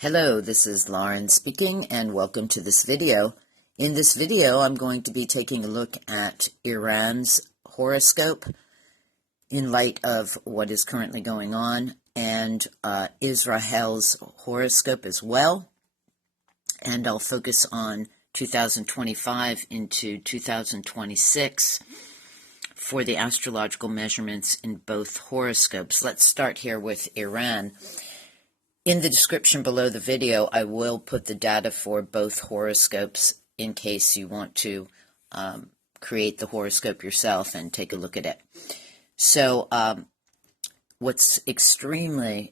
Hello, this is Lauren speaking, and welcome to this video. In this video, I'm going to be taking a look at Iran's horoscope in light of what is currently going on, and Israel's horoscope as well. And I'll focus on 2025 into 2026 for the astrological measurements in both horoscopes. Let's start here with Iran. In the description below the video, I will put the data for both horoscopes in case you want to create the horoscope yourself and take a look at it. So what's extremely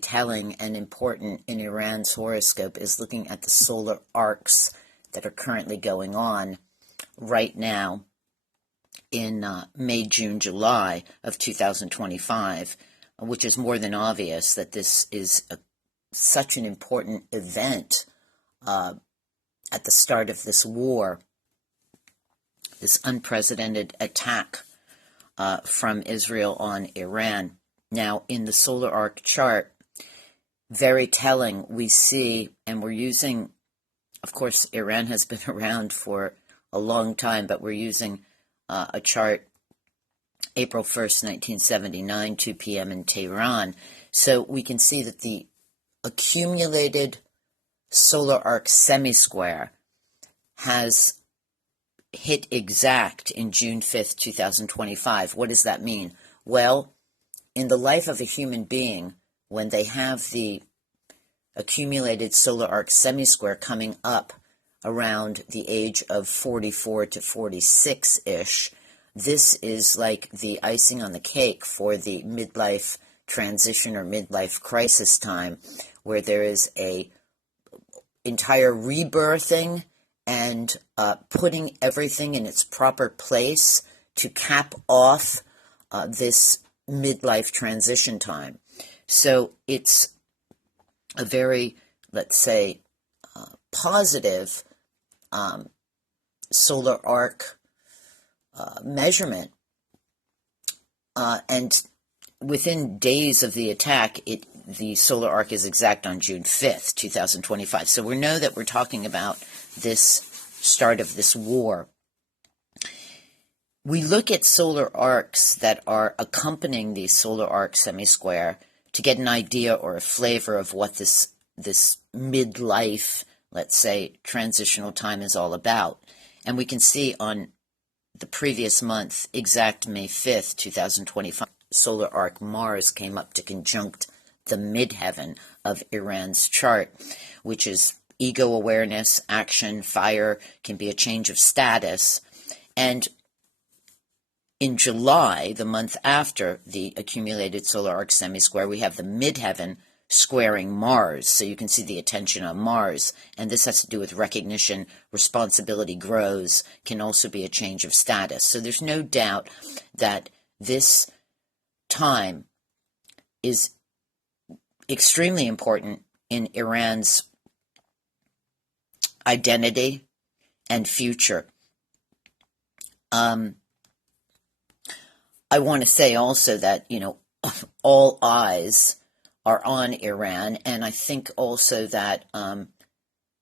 telling and important in Iran's horoscope is looking at the solar arcs that are currently going on right now in May, June, July of 2025. Which is more than obvious that this is such an important event at the start of this war, this unprecedented attack from Israel on Iran. Now, in the solar arc chart, very telling, we see, and we're using, of course, Iran has been around for a long time, but we're using a chart April 1st, 1979, 2 p.m. in Tehran. So we can see that the accumulated solar arc semi-square has hit exact in June 5th, 2025. What does that mean? Well, in the life of a human being, when they have the accumulated solar arc semi-square coming up around the age of 44 to 46-ish, this is like the icing on the cake for the midlife transition or midlife crisis time, where there is a entire rebirthing and putting everything in its proper place to cap off this midlife transition time. So it's a very, let's say, positive solar arc measurement, and within days of the attack, the solar arc is exact on June 5th, 2025. So we know that we're talking about this start of this war. We look at solar arcs that are accompanying the solar arc semi-square to get an idea or a flavor of what this midlife, let's say, transitional time is all about. And we can see on the previous month, exact May 5th, 2025, solar arc Mars came up to conjunct the midheaven of Iran's chart, which is ego awareness, action, fire, can be a change of status. And in July, the month after the accumulated solar arc semi-square, we have the midheaven squaring Mars. So you can see the attention on Mars. And this has to do with recognition, responsibility grows, can also be a change of status. So there's no doubt that this time is extremely important in Iran's identity and future. I want to say also that, all eyes are on Iran, and I think also that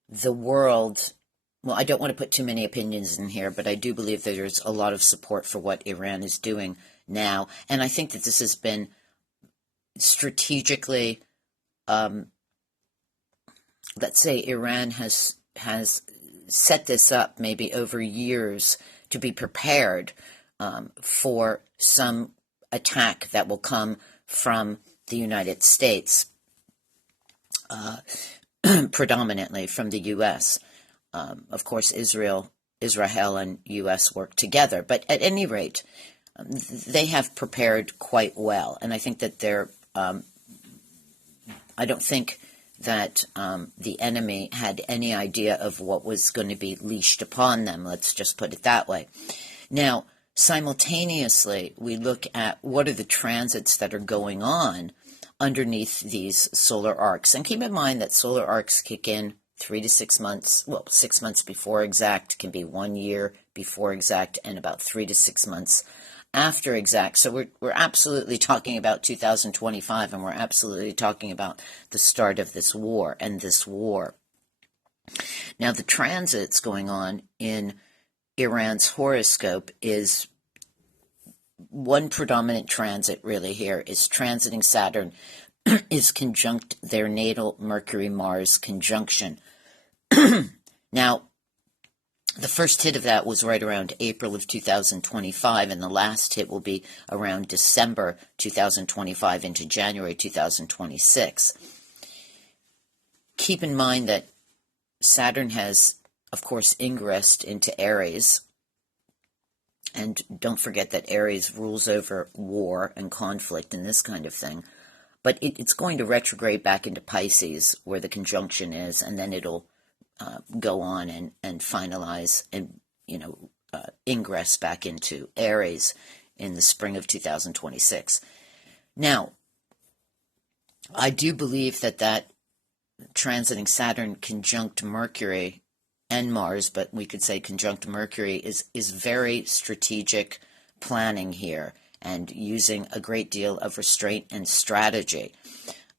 the world, well, I don't want to put too many opinions in here, but I do believe that there's a lot of support for what Iran is doing now, and I think that this has been strategically, let's say Iran has set this up maybe over years to be prepared for some attack that will come from the United States, predominantly from the U.S. Of course, Israel and U.S. work together. But at any rate, they have prepared quite well. And I think that I don't think that the enemy had any idea of what was going to be leashed upon them. Let's just put it that way. Now, simultaneously, we look at what are the transits that are going on underneath these solar arcs. And keep in mind that solar arcs kick in 3 to 6 months, 6 months before exact, can be 1 year before exact, and about 3 to 6 months after exact. So we're absolutely talking about 2025, and we're absolutely talking about the start of this war and this war. Now, the transits going on in Iran's horoscope is one predominant transit really here is transiting Saturn is conjunct their natal Mercury-Mars conjunction. Now, the first hit of that was right around April of 2025, and the last hit will be around December 2025 into January 2026. Keep in mind that Saturn has, of course, ingressed into Aries, and don't forget that Aries rules over war and conflict and this kind of thing. But it's going to retrograde back into Pisces, where the conjunction is, and then it'll go on and finalize and, ingress back into Aries in the spring of 2026. Now, I do believe that transiting Saturn conjunct Mercury and Mars, but we could say conjunct Mercury, is very strategic planning here and using a great deal of restraint and strategy.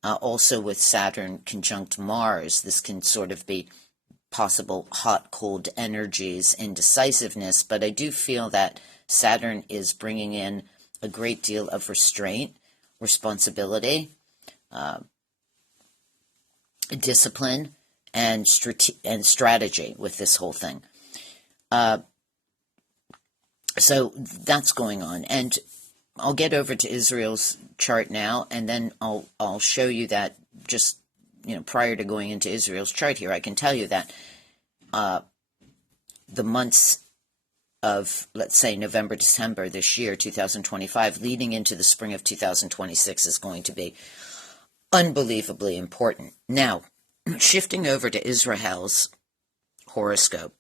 Also with Saturn conjunct Mars, this can sort of be possible hot, cold energies, indecisiveness, but I do feel that Saturn is bringing in a great deal of restraint, responsibility, discipline, and strategy with this whole thing. So that's going on, and I'll get over to Israel's chart now, and then I'll show you that just prior to going into Israel's chart here, I can tell you that the months of, let's say, November, December this year, 2025, leading into the spring of 2026 is going to be unbelievably important. Now, shifting over to Israel's horoscope,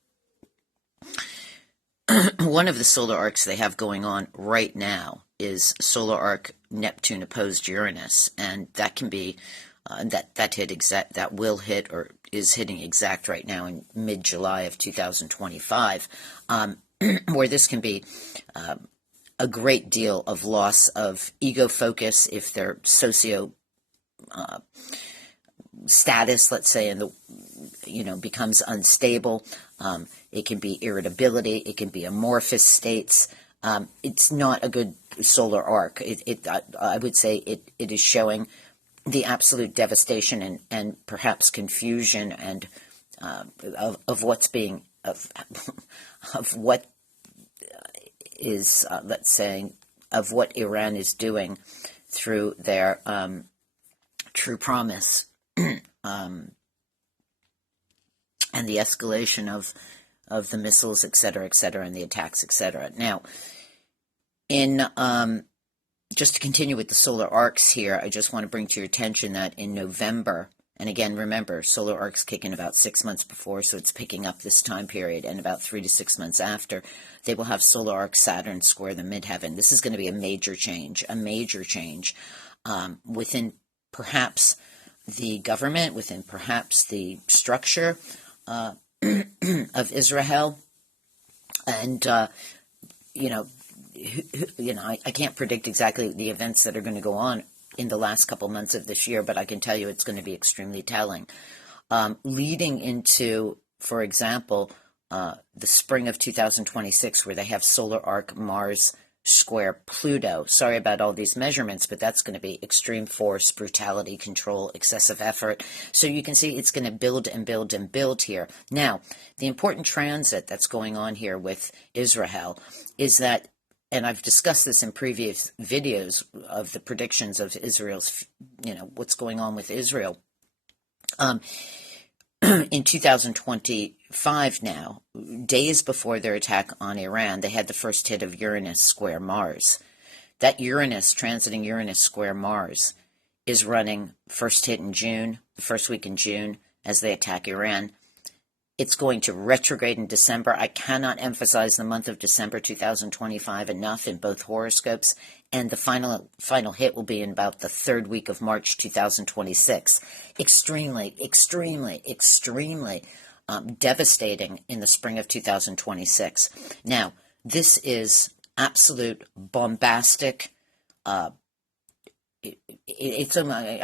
one of the solar arcs they have going on right now is solar arc Neptune opposed Uranus, and that can be that will hit or is hitting exact right now in mid-July of 2025, where this can be a great deal of loss of ego focus if their socio status, let's say, becomes unstable. It can be irritability. It can be amorphous states. It's not a good solar arc. I would say it is showing the absolute devastation and perhaps confusion and of what's being of what is let's say of what Iran is doing through their True Promise and the escalation of the missiles, et cetera, and the attacks, et cetera. Now, in just to continue with the solar arcs here, I just want to bring to your attention that in November, and again, remember, solar arcs kick in about 6 months before, so it's picking up this time period, and about 3 to 6 months after, they will have solar arc Saturn square the midheaven. This is going to be a major change within perhaps the government, within perhaps the structure of Israel, and I can't predict exactly the events that are going to go on in the last couple months of this year, but I can tell you it's going to be extremely telling. Leading into, for example, the spring of 2026, where they have solar arc Mars square Pluto. Sorry about all these measurements, but that's going to be extreme force, brutality, control, excessive effort. So you can see it's going to build and build and build here. Now, the important transit that's going on here with Israel is that, and I've discussed this in previous videos of the predictions of Israel's, what's going on with Israel. In 2025 now, days before their attack on Iran, they had the first hit of Uranus square Mars. That Uranus, transiting Uranus square Mars, is running first hit in June, the first week in June, as they attack Iran. It's going to retrograde in December. I cannot emphasize the month of December 2025 enough in both horoscopes. And the final hit will be in about the third week of March 2026. Extremely devastating in the spring of 2026. Now, this is absolute bombastic, I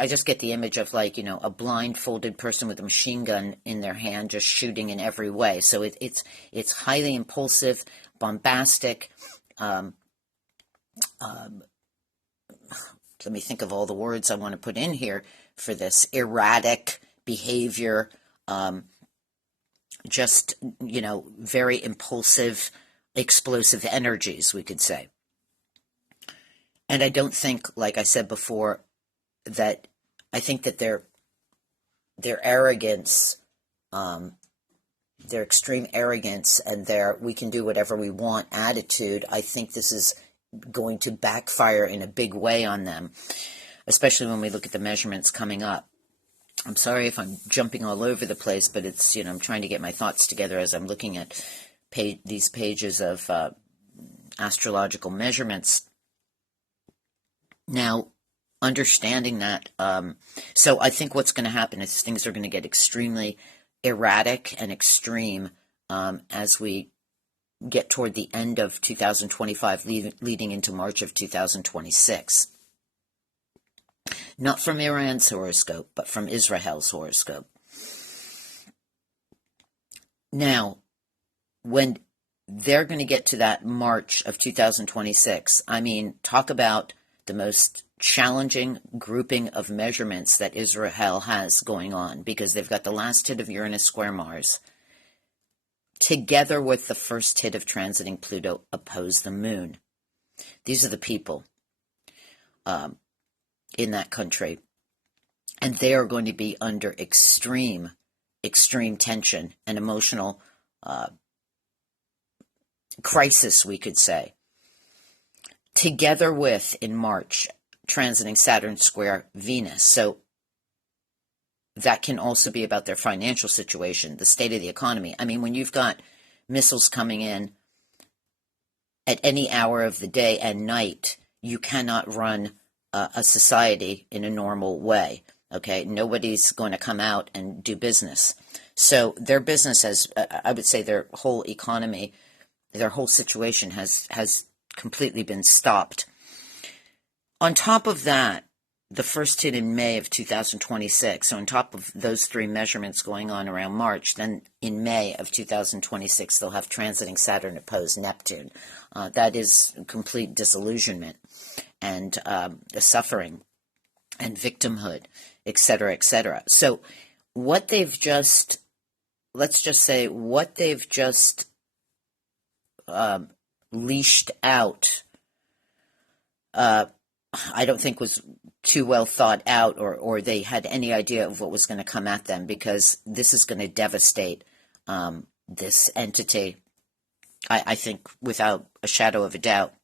just get the image of, like, a blindfolded person with a machine gun in their hand, just shooting in every way. So it's highly impulsive, bombastic. Let me think of all the words I want to put in here for this. Erratic behavior, just, very impulsive, explosive energies, we could say. And I don't think, like I said before, that I think that their arrogance, their extreme arrogance and their "we can do whatever we want" attitude, I think this is going to backfire in a big way on them, especially when we look at the measurements coming up. I'm sorry if I'm jumping all over the place, but it's, I'm trying to get my thoughts together as I'm looking at these pages of astrological measurements. Now, understanding that, so I think what's going to happen is things are going to get extremely erratic and extreme as we get toward the end of 2025, leading into March of 2026. Not from Iran's horoscope, but from Israel's horoscope. Now, when they're going to get to that March of 2026, I mean, talk about the most challenging grouping of measurements that Israel has going on, because they've got the last hit of Uranus square Mars, together with the first hit of transiting Pluto opposed the moon. These are the people in that country, and they are going to be under extreme tension and emotional crisis, we could say. Together with, in March, transiting Saturn square Venus. So that can also be about their financial situation, the state of the economy. I mean, when you've got missiles coming in at any hour of the day and night, you cannot run a society in a normal way. Okay, nobody's going to come out and do business. So their business has, I would say, their whole economy, their whole situation has completely been stopped. On top of that, the first hit in May of 2026, so on top of those three measurements going on around March, then in May of 2026, they'll have transiting Saturn opposed Neptune. That is complete disillusionment and suffering and victimhood, etc., etc. So what they've just, let's just say, what they've just leashed out, I don't think was too well thought out, or they had any idea of what was going to come at them, because this is going to devastate this entity, I think, without a shadow of a doubt.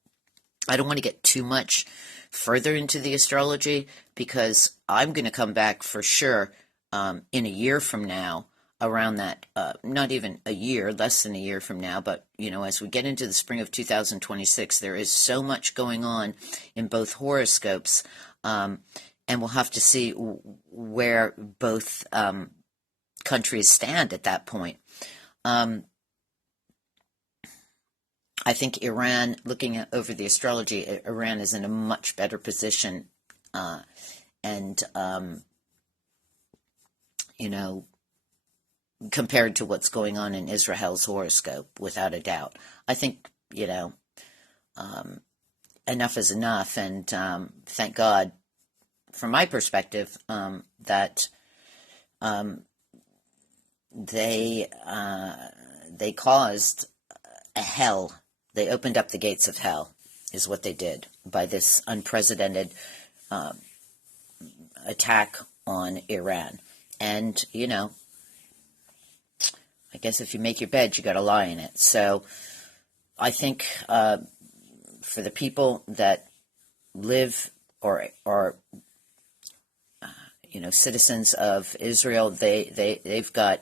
I don't want to get too much further into the astrology, because I'm going to come back for sure in a year from now, around that, not even a year, less than a year from now, but, as we get into the spring of 2026, there is so much going on in both horoscopes, and we'll have to see where both countries stand at that point. I think Iran, looking over the astrology, Iran is in a much better position, and compared to what's going on in Israel's horoscope, without a doubt. I think, enough is enough, and thank God, from my perspective, that they caused a hell. They opened up the gates of hell, is what they did, by this unprecedented attack on Iran. And, I guess if you make your bed, you got to lie in it. So I think for the people that live or are, citizens of Israel, they've got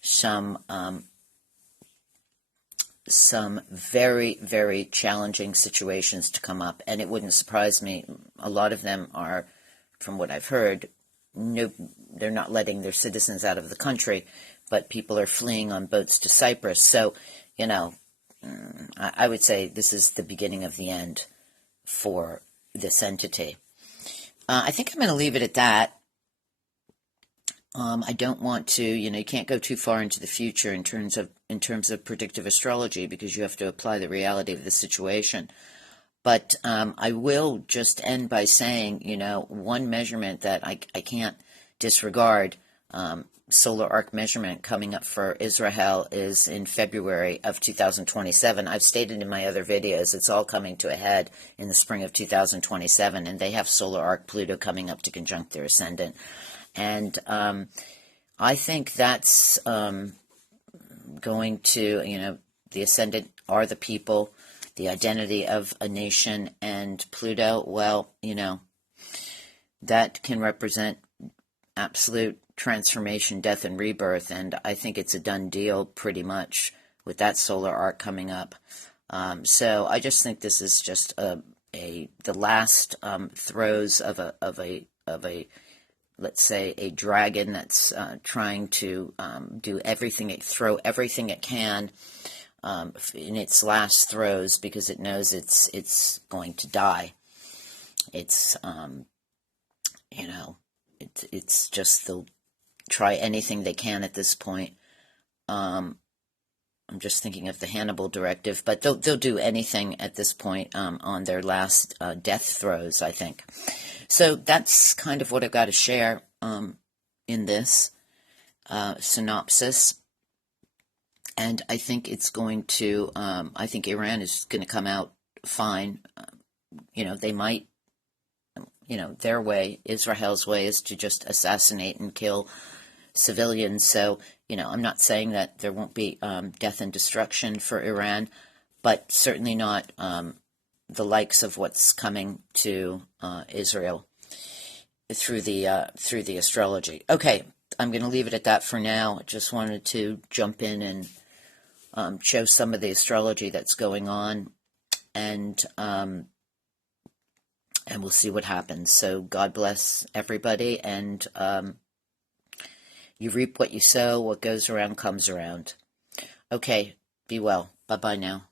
some very, very challenging situations to come up, and it wouldn't surprise me. A lot of them are, from what I've heard, they're not letting their citizens out of the country, but people are fleeing on boats to Cyprus. So, I would say this is the beginning of the end for this entity. I think I'm going to leave it at that. I don't want to, you can't go too far into the future in terms of predictive astrology, because you have to apply the reality of the situation. But I will just end by saying, one measurement that I can't disregard, solar arc measurement coming up for Israel is in February of 2027. I've stated in my other videos, it's all coming to a head in the spring of 2027, and they have solar arc Pluto coming up to conjunct their ascendant. And I think that's going to, the ascendant are the people, the identity of a nation, and Pluto, well, that can represent absolute transformation, death, and rebirth, and I think it's a done deal pretty much with that solar arc coming up. So I just think this is just the last throes of a let's say a dragon that's trying to throw everything it can in its last throes, because it knows it's going to die. It's it's just they'll try anything they can at this point. I'm just thinking of the Hannibal directive, but they'll do anything at this point on their last death throes, I think. So that's kind of what I've got to share in this synopsis. And I think it's going to, I think Iran is going to come out fine. They might, their way, Israel's way, is to just assassinate and kill civilians. So, I'm not saying that there won't be death and destruction for Iran, but certainly not the likes of what's coming to Israel through the astrology. Okay, I'm going to leave it at that for now. Just wanted to jump in and show some of the astrology that's going on, and we'll see what happens. So God bless everybody, and you reap what you sow. What goes around comes around. Okay, be well. Bye-bye now.